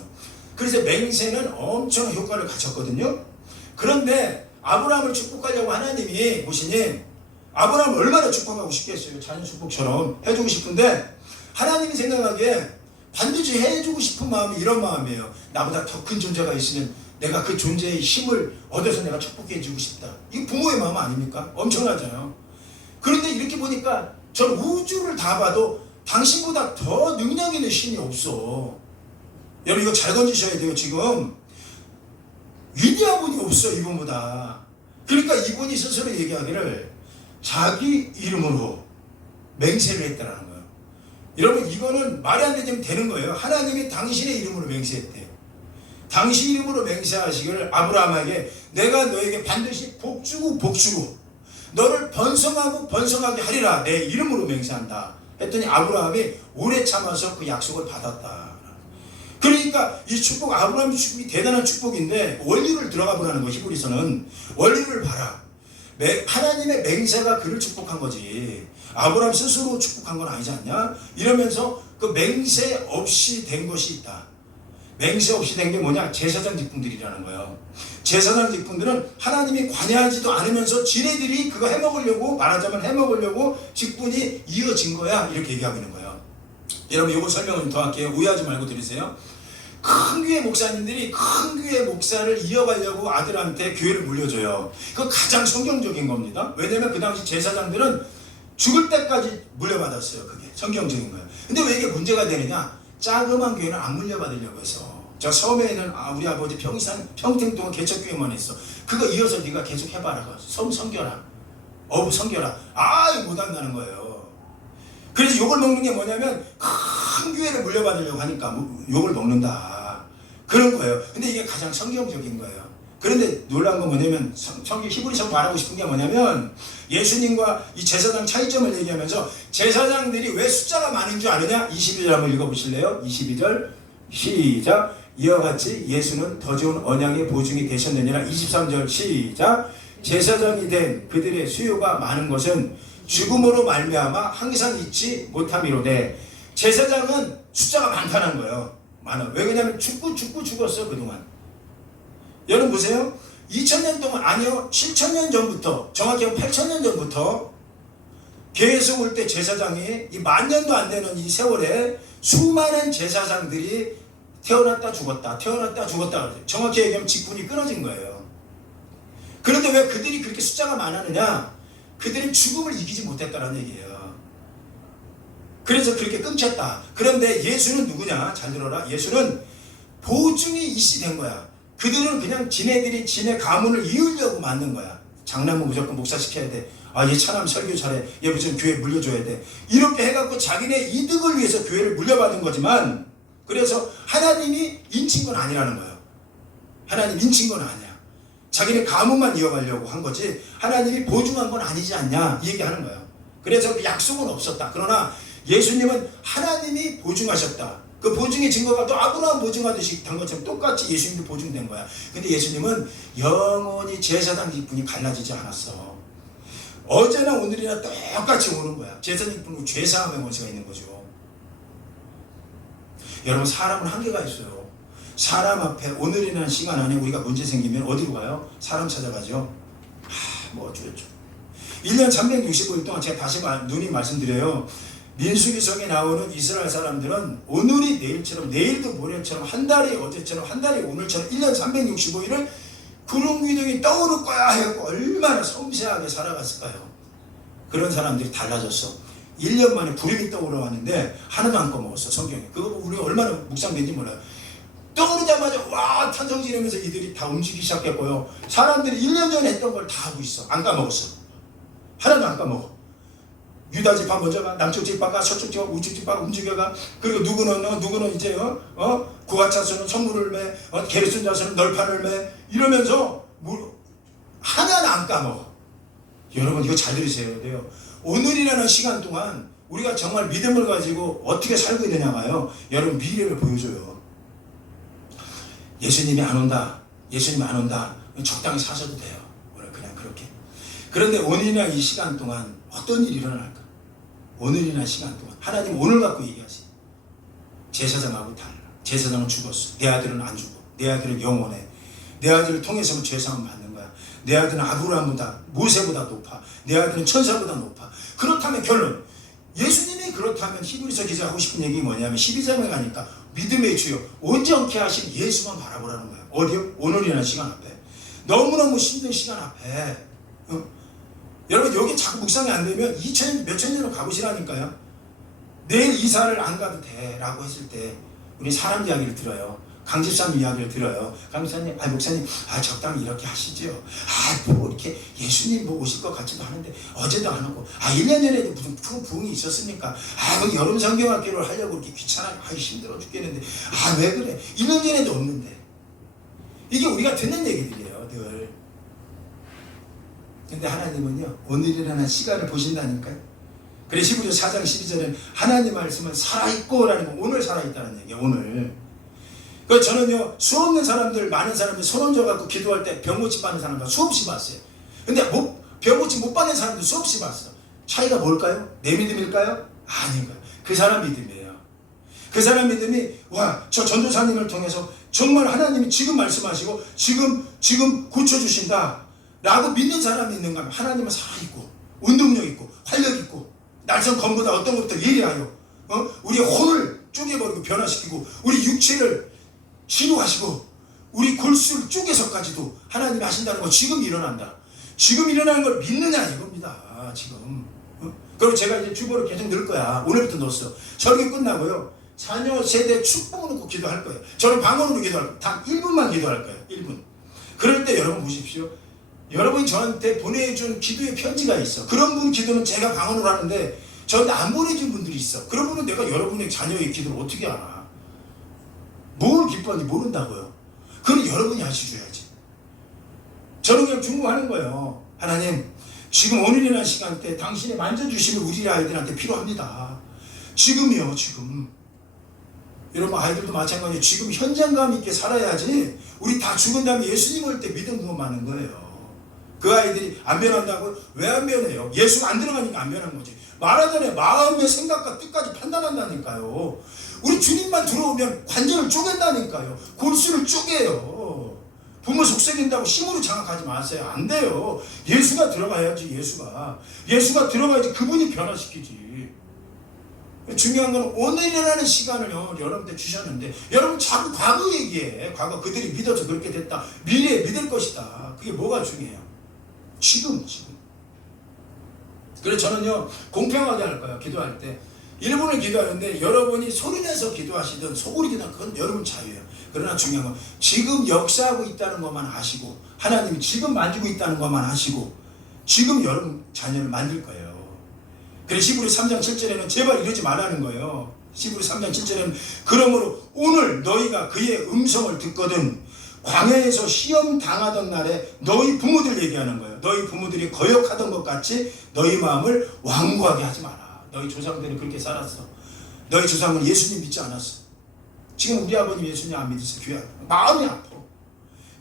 그래서 맹세는 엄청 효과를 가졌거든요. 그런데 아브라함을 축복하려고 하나님이 보시니 아브라함을 얼마나 축복하고 싶겠어요. 자녀 축복처럼 해주고 싶은데 하나님이 생각하기에 반드시 해주고 싶은 마음이 이런 마음이에요. 나보다 더 큰 존재가 있으면 내가 그 존재의 힘을 얻어서 내가 축복해주고 싶다. 이거 부모의 마음 아닙니까? 엄청나잖아요. 그런데 이렇게 보니까 전 우주를 다 봐도 당신보다 더 능력 있는 신이 없어. 여러분 이거 잘 건지셔야 돼요. 지금 위대한 분이 없어 이분보다. 그러니까 이분이 스스로 얘기하기를 자기 이름으로 맹세를 했다라는 거예요. 여러분 이거는 말이 안 되는 거예요. 하나님이 당신의 이름으로 맹세했대요. 당신 이름으로 맹세하시기를 아브라함에게 내가 너에게 반드시 복주고 너를 번성하고 번성하게 하리라 내 이름으로 맹세한다 했더니 아브라함이 오래 참아서 그 약속을 받았다. 그러니까 이 축복, 아브라함의 축복이 대단한 축복인데 원리를 들어가 보라는 거. 히브리서는 원리를 봐라. 하나님의 맹세가 그를 축복한 거지 아브라함 스스로 축복한 건 아니지 않냐? 이러면서 그 맹세 없이 된 것이 있다. 맹세 없이 된 게 뭐냐? 제사장 직분들이라는 거예요. 제사장 직분들은 하나님이 관여하지도 않으면서 지네들이 그거 해먹으려고, 말하자면 해먹으려고 직분이 이어진 거야 이렇게 얘기하고 있는 거예요. 여러분 이거 설명을 더 할게요. 오해하지 말고 들으세요. 큰 교회 목사님들이 큰 교회 목사를 이어가려고 아들한테 교회를 물려줘요. 그거 가장 성경적인 겁니다. 왜냐면 그 당시 제사장들은 죽을 때까지 물려받았어요. 그게 성경적인 거예요. 근데 왜 이게 문제가 되느냐? 자그마한 교회는 안 물려받으려고 해서. 저 처음에는 우리 아버지 평생 동안 개척교회만 했어. 그거 이어서 네가 계속 해봐라. 섬겨라. 섬겨라. 못한다는 거예요. 그래서 욕을 먹는 게 뭐냐면 큰 교회를 물려받으려고 하니까 욕을 먹는다. 그런 거예요. 근데 이게 가장 성경적인 거예요. 그런데 놀라운 건 뭐냐면 히브리서 말하고 싶은 게 뭐냐면 예수님과 이 제사장 차이점을 얘기하면서 제사장들이 왜 숫자가 많은 줄 아느냐? 22절 한번 읽어보실래요? 22절 시작. 이와 같이 예수는 더 좋은 언약의 보증이 되셨느니라. 23절 시작. 제사장이 된 그들의 수요가 많은 것은 죽음으로 말미암아 항상 잊지 못함이로되 제사장은 숫자가 많다는 거예요. 많아. 왜 그러냐면 죽었어 그동안. 여러분 보세요. 2000년 동안 아니요 7000년 전부터 정확히 8000년 전부터 계속 올 때 제사장이 이 10,000년도 안 되는 이 세월에 수많은 제사장들이 태어났다 죽었다 정확히 얘기하면 직분이 끊어진 거예요. 그런데 왜 그들이 그렇게 숫자가 많았느냐? 그들은 죽음을 이기지 못했다는 얘기예요. 그래서 그렇게 끊겼다. 그런데 예수는 누구냐? 잘 들어라. 예수는 보증이 이시된 거야. 그들은 그냥 지네 가문을 이으려고 만든 거야. 장남은 무조건 목사시켜야 돼. 얘 차남 설교 잘해. 얘 무슨 교회 물려줘야 돼. 이렇게 해갖고 자기네 이득을 위해서 교회를 물려받은 거지만 그래서 하나님이 인친 건 아니라는 거예요. 하나님 인친 건 아니야. 자기네 가문만 이어가려고 한 거지 하나님이 보증한 건 아니지 않냐 이 얘기하는 거예요. 그래서 그 약속은 없었다. 그러나 예수님은 하나님이 보증하셨다. 그 보증의 증거가 또 아브라함 보증하듯이 단 것처럼 똑같이 예수님도 보증된 거야. 근데 예수님은 영원히 제사장 직분이 갈라지지 않았어. 어제나 오늘이나 똑같이 오는 거야. 제사장 직분으로 죄사함의 원수가 있는 거죠. 여러분 사람은 한계가 있어요. 사람 앞에 오늘이라는 시간 안에 우리가 문제 생기면 어디로 가요? 사람 찾아가죠. 뭐 어쩌죠. 1년 365일 동안 제가 다시 누님 말씀드려요. 민수기성에 나오는 이스라엘 사람들은 오늘이 내일처럼 내일도 모레처럼 한 달이 어제처럼 한 달이 오늘처럼 1년 365일을 구름 기둥이 떠오를 거야 해갖고 얼마나 섬세하게 살아갔을까요? 그런 사람들이 달라졌어. 1년 만에 불임이 떠오르왔는데 하나도 안 꺼먹었어. 성경에. 그거 우리 얼마나 묵상된지 몰라요. 떠오르자마자 와 탄성지 이러면서 이들이 다 움직이기 시작했고요. 사람들이 1년 전에 했던 걸 다 하고 있어. 안 까먹었어. 하나도 안 까먹어. 유다 지파 먼저 가, 남쪽 지파가, 서쪽 지파, 우측 지파가 움직여가. 그리고 누구는 이제 구하 자손은 성물을 매, 게르손 자손은 널판을 매, 이러면서 하나는 안 까먹어. 여러분 이거 잘 들으셔야 돼요. 오늘이라는 시간 동안 우리가 정말 믿음을 가지고 어떻게 살고 있느냐가요, 여러분 미래를 보여줘요. 예수님이 안 온다, 예수님이 안 온다, 적당히 사셔도 돼요. 오늘 그냥 그렇게. 그런데 오늘이나 이 시간 동안 어떤 일이 일어날까? 오늘이나 시간 동안 하나님 오늘 갖고 얘기하세요. 제사장하고 달라. 제사장은 죽었어. 내 아들은 안 죽어. 내 아들은 영원해. 내 아들을 통해서는 죄사함 받는 거야. 내 아들은 아브라함보다, 모세보다 높아. 내 아들은 천사보다 높아. 그렇다면 결론, 예수님이 그렇다면 히브리서 기자 하고 싶은 얘기 뭐냐면 12장에 가니까 믿음의 주요 온전케 하신 예수만 바라보라는 거예요. 어디요? 오늘이라는 시간 앞에. 너무너무 힘든 시간 앞에. 여러분 여기 자꾸 묵상이 안 되면 2000년 몇천 년을 가보시라니까요. 내일 이사를 안 가도 돼 라고 했을 때 우리 사람 이야기를 들어요. 강집사님 이야기를 들어요. 강집사님, 목사님, 적당히 이렇게 하시죠. 뭐 이렇게 예수님 뭐 오실 것 같지도 않은데 어제도 안 오고, 1년 전에도 무슨 부흥이 있었습니까? 그 여름 성경학교를 하려고 이렇게 귀찮아요. 힘들어 죽겠는데, 왜 그래? 1년 전에도 없는데. 이게 우리가 듣는 얘기들이에요, 늘. 근데 하나님은요, 오늘이라는 시간을 보신다니까요. 그래서 히브리서 4장 12절에는 하나님 말씀은 살아있고 라는 거, 오늘 살아있다는 얘기예요, 오늘. 그래서 저는요, 수없는 사람들, 많은 사람들 손 얹어갖고 기도할 때 병고침 받는 사람들 수없이 봤어요. 근데 병고침 못 받는 사람도 수없이 봤어. 차이가 뭘까요? 내 믿음일까요? 아닌가요? 그 사람 믿음이에요. 그 사람 믿음이, 저 전도사님을 통해서 정말 하나님이 지금 말씀하시고 지금 고쳐주신다 라고 믿는 사람이 있는가 하면, 하나님은 살아있고 운동력 있고 활력 있고 날선 검보다 어떤 것부터 예리하여 우리의 혼을 쪼개버리고 변화시키고 우리 육체를 치료하시고 우리 골수를 쪼개서까지도 하나님이 하신다는 거 지금 일어난다. 지금 일어나는 걸 믿느냐 이겁니다. 지금. 그리고 제가 이제 주보를 계속 넣을 거야. 오늘부터 넣었어. 설교 끝나고요, 자녀 세대 축복을 놓고 기도할 거예요. 저는 방언으로 기도할 거예요. 단 1분만 기도할 거예요. 1분. 그럴 때 여러분 보십시오. 여러분이 저한테 보내준 기도의 편지가 있어. 그런 분 기도는 제가 방언으로 하는데 저한테 안 보내준 분들이 있어. 그런 분은 내가 여러분의 자녀의 기도를 어떻게 알아? 뭘 기뻐하는지 모른다고요. 그건 여러분이 하시줘야지. 저는 그냥 중보하는 거예요. 하나님, 지금 오늘이라는 시간대 당신의 만져주심이 우리 아이들한테 필요합니다. 지금이요, 지금. 여러분 아이들도 마찬가지예요. 지금 현장감 있게 살아야지 우리 다 죽은 다음에 예수님 올 때 믿음 구원하는 거예요. 그 아이들이 안 변한다고? 왜 안 변해요? 예수가 안 들어가니까 안 변한 거지. 말하자면 마음의 생각과 뜻까지 판단한다니까요. 우리 주님만 들어오면 관절을 쪼갠다니까요. 골수를 쪼개요. 부모 속삭인다고 힘으로 장악하지 마세요. 안 돼요. 예수가 들어가야지. 예수가 들어가야지 그분이 변화시키지. 중요한 건 오늘이라는 시간을 여러분들 주셨는데, 여러분 자꾸 과거 얘기해. 과거 그들이 믿어서 그렇게 됐다. 미래에 믿을 것이다. 그게 뭐가 중요해요? 지금. 그래서 저는요, 공평하게 할 거예요. 기도할 때 1분을 기도하는데 여러분이 소리내서 기도하시든 속으로 기도하든 그건 여러분 자유예요. 그러나 중요한 건 지금 역사하고 있다는 것만 아시고, 하나님이 지금 만지고 있다는 것만 아시고, 지금 여러분 자녀를 만들 거예요. 그래서 히브리 3장 7절에는 제발 이러지 말라는 거예요. 히브리 3장 7절에는 그러므로 오늘 너희가 그의 음성을 듣거든 광야에서 시험 당하던 날에 너희 부모들 얘기하는 거예요. 너희 부모들이 거역하던 것 같이 너희 마음을 완고하게 하지 마라. 너희 조상들은 그렇게 살았어. 너희 조상은 예수님 믿지 않았어. 지금 우리 아버님 예수님 안 믿으세요. 교회 마음이 아파.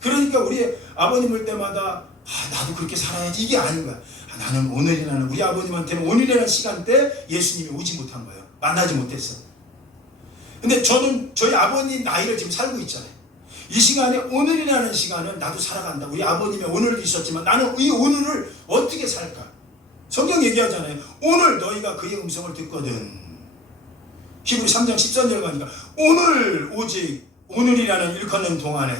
그러니까 우리 아버님 올 때마다 나도 그렇게 살아야지 이게 아닌 거야. 나는 오늘이라는, 우리 아버님한테는 오늘이라는 시간대 예수님이 오지 못한 거예요. 만나지 못했어. 근데 저는 저희 아버님 나이를 지금 살고 있잖아요. 이 시간에 오늘이라는 시간은 나도 살아간다. 우리 아버님의 오늘도 있었지만 나는 이 오늘을 어떻게 살까? 성경 얘기하잖아요. 오늘 너희가 그의 음성을 듣거든. 히브리 3장 13절 가니까 오늘 오직 오늘이라는 일컫는 동안에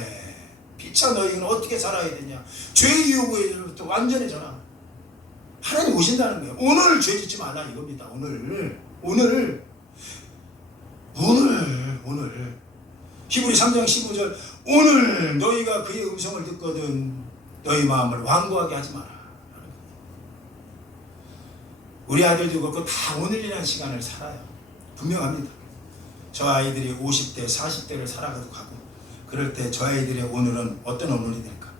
피차 너희는 어떻게 살아야 되냐. 죄의 유혹에서부터 완전해져라. 하나님 오신다는 거예요. 오늘 죄 짓지 말라 이겁니다. 오늘 히브리 3장 15절 오늘 너희가 그의 음성을 듣거든 너희 마음을 완고하게 하지 마라. 우리 아들도 그렇고 다 오늘이라는 시간을 살아요. 분명합니다. 저 아이들이 50대 40대를 살아가고 가고 그럴 때 저 아이들의 오늘은 어떤 오늘이 될까?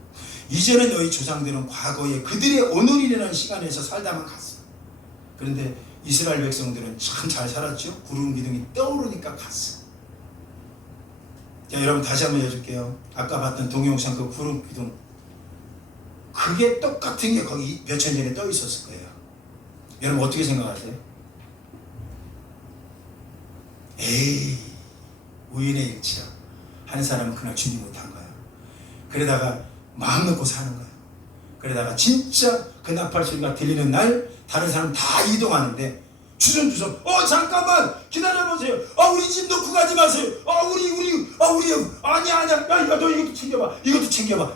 이제는 너희 조상들은 과거에 그들의 오늘이라는 시간에서 살다만 갔어. 그런데 이스라엘 백성들은 참 잘 살았죠. 구름 기둥이 떠오르니까 갔어. 자, 여러분 다시 한번 해줄게요. 아까 봤던 동영상 그 구름 기둥 그게 똑같은 게 거기 몇천 년에 떠 있었을 거예요. 여러분 어떻게 생각하세요? 에이 우연의 일치야. 한 사람은 그날 준비 못한 거야. 그러다가 마음 놓고 사는 거야. 그러다가 진짜 그 나팔 소리가 들리는 날 다른 사람 다 이동하는데 주섬주섬 잠깐만 기다려보세요. 우리 집 놓고 가지 마세요. 우리 아니야 야 너 이것도 챙겨봐.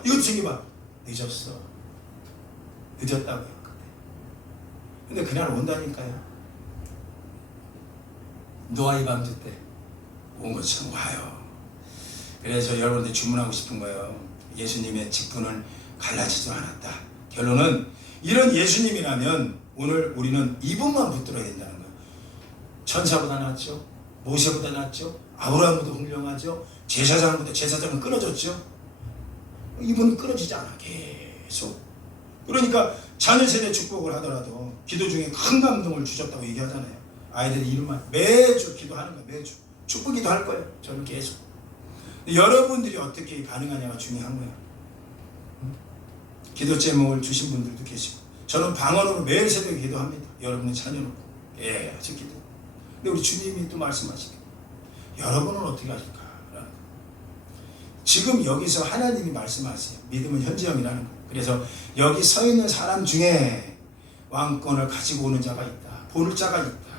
늦었어. 늦었다고요. 근데 그날 온다니까요. 노아의 밤주 때 온 것처럼 와요. 그래서 여러분들 주문하고 싶은 거예요. 예수님의 직분을 갈라지도 않았다. 결론은 이런 예수님이라면 오늘 우리는 이분만 붙들어야 된다는 거예요. 천사보다 낫죠. 모세보다 낫죠. 아브라함보다 훌륭하죠. 제사장은 끊어졌죠. 이분은 끊어지지 않아. 계속. 그러니까 자녀 세대 축복을 하더라도 기도 중에 큰 감동을 주셨다고 얘기하잖아요. 아이들이 이름만 매주 기도하는 거예요. 매주 축복 기도할 거예요. 저는 계속. 여러분들이 어떻게 반응하냐가 중요한 거예요. 기도 제목을 주신 분들도 계시고 저는 방언으로 매일 새벽에 기도합니다. 여러분의 자녀 놓고 계속 기도. 근데 우리 주님이 또 말씀하시고 여러분은 어떻게 하실까? 지금 여기서 하나님이 말씀하세요. 믿음은 현재형이라는 거예요. 그래서 여기 서 있는 사람 중에 왕권을 가지고 오는 자가 있다. 보는 자가 있다.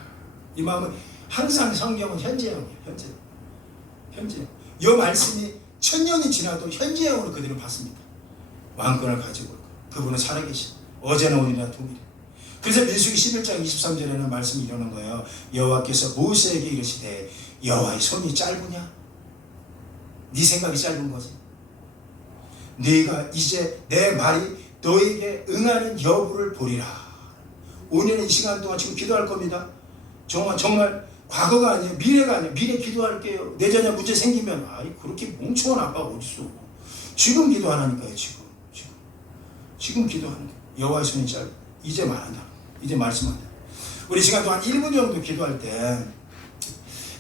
이 마음은 항상 성경은 현재형이에요. 현재형. 이 말씀이 1000년이 지나도 현재형으로 그들은 받습니다. 왕권을 가지고 올 거예요. 그분은 살아계신 어제나 오늘이나 동일해. 그래서 민수기 11장 23절에는 말씀이 이러는 거예요. 여호와께서 모세에게 이르시되 여호와의 손이 짧으냐? 네 생각이 짧은 거지. 네가 이제 내 말이 너에게 응하는 여부를 보리라. 5년의 이 시간 동안 지금 기도할 겁니다. 정말 과거가 아니에요. 미래가 아니에요. 미래 기도할게요. 내 자녀 문제 생기면 그렇게 멍청한 아빠가 어딨어. 지금 기도하라니까요. 지금 기도하는 거예요. 여호와의 손이 짧아. 이제 말한다. 이제 말씀한다. 우리 시간 동안 1분 정도 기도할 때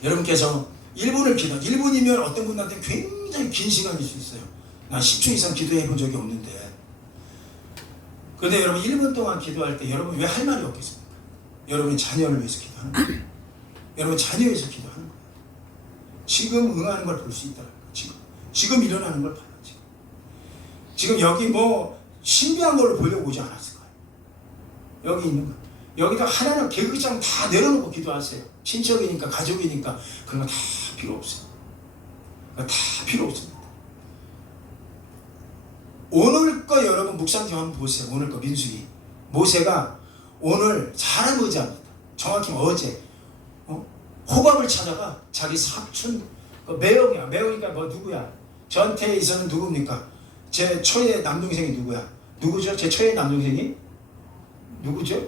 여러분께서 1분이면 어떤 분한테 굉장히 긴 시간일 수 있어요. 난 10초 이상 기도해 본 적이 없는데. 그런데 여러분 1분 동안 기도할 때 여러분 왜 할 말이 없겠습니까? 여러분이 자녀를 위해서 기도하는 거예요. 여러분 자녀에 위해서 기도하는 거예요. 지금 응하는 걸 볼 수 있다는 거예요. 지금 일어나는 걸 봐요. 지금 여기 신비한 걸로 보려고 오지 않았을 거예요. 여기 있는 거. 여기다 하나는 개그장 다 내려놓고 기도하세요. 친척이니까 가족이니까 그런 거 다 필요 없어요. 다 필요 없습니다. 오늘 거 여러분 묵상팀 한번 보세요. 오늘 거 민수기. 모세가 오늘 사람 의지합니다. 정확히 어제 호박을 찾아가 자기 사촌 매형이야. 매형이니까 누구야? 전태에 있어는 누굽니까? 제 초의 남동생이 누구야? 누구죠? 제 초의 남동생이? 누구죠?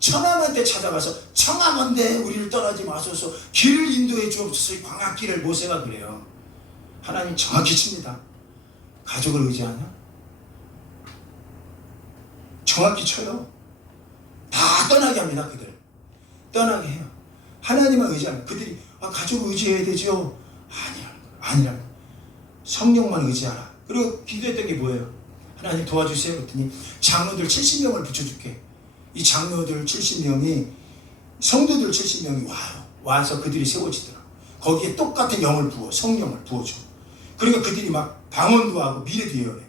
천암한테 찾아가서 청암한데 우리를 떠나지 마소서 길을 인도해 주옵소서. 광야길을 모세가 그래요. 하나님 정확히 칩니다. 가족을 의지하냐? 정확히 쳐요. 다 떠나게 합니다. 그들 떠나게 해요. 하나님만 의지하는 그들이 가족을 의지해야 되죠? 아니라는 거예요. 성령만 의지하라. 그리고 기도했던 게 뭐예요? 하나님 도와주세요. 그랬더니 장로들 70명을 붙여줄게. 이 장로들 70명이 성도들 70명이 와요. 와서 그들이 세워지더라고. 거기에 똑같은 영을 부어 성령을 부어줘. 그러니까 그들이 막 방언도 하고 미래도 예언해.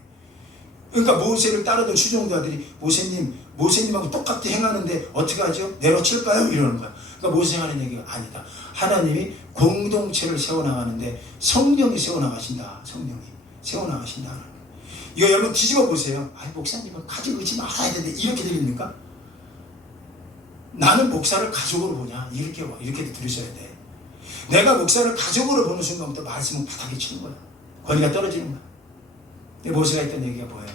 그러니까 모세를 따르던 추종자들이 모세님하고 똑같이 행하는데 어떻게 하죠? 내려칠까요? 이러는 거야. 그러니까 모세가 하는 얘기가 아니다. 하나님이 공동체를 세워나가는데 성령이 세워나가신다. 성령이 세워나가신다. 이거 여러분 뒤집어 보세요. 아니 목사님은 가지고 있지 말아야 되는데 이렇게 들립니까? 나는 목사를 가족으로 보냐? 이렇게 들으셔야 돼. 내가 목사를 가족으로 보는 순간부터 말씀은 바닥에 치는 거야. 권위가 떨어지는 거야. 모세가 했던 얘기가 뭐예요?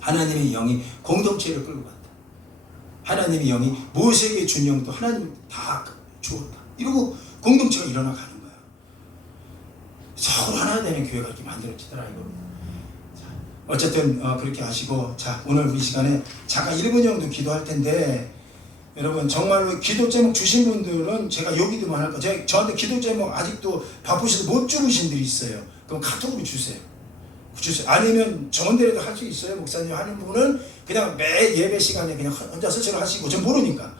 하나님의 영이 공동체를 끌고 갔다. 하나님의 영이 모세에게 준 영도 하나님이 다 주었다. 이러고 공동체가 일어나 가는 거야. 서로 하나 되는 교회가 이렇게 만들어지더라 이거. 어쨌든 그렇게 하시고, 자 오늘 우리 시간에 잠깐 1분 정도 기도할 텐데, 여러분 정말로 기도 제목 주신 분들은 제가 여기도만 할 거예요. 저한테 기도 제목 아직도 바쁘셔서 못 주신 분들이 있어요. 그럼 카톡으로 주세요. 아니면 정원대로도 할 수 있어요. 목사님 하는 분은 그냥 매 예배 시간에 그냥 혼자 스스로 하시고, 전 모르니까.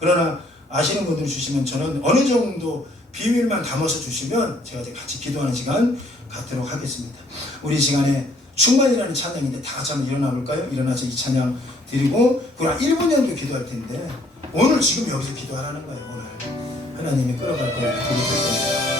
그러나 아시는 분들 주시면 저는 어느 정도 비밀만 담아서 주시면 제가 같이 기도하는 시간 갖도록 하겠습니다. 우리 시간에 충만이라는 찬양인데 다 같이 한번 일어나 볼까요? 일어나서 이 찬양 드리고, 그럼 1분 정도 기도할 텐데 오늘 지금 여기서 기도하라는 거예요. 오늘 하나님이 끌어갈 거예요. 그리고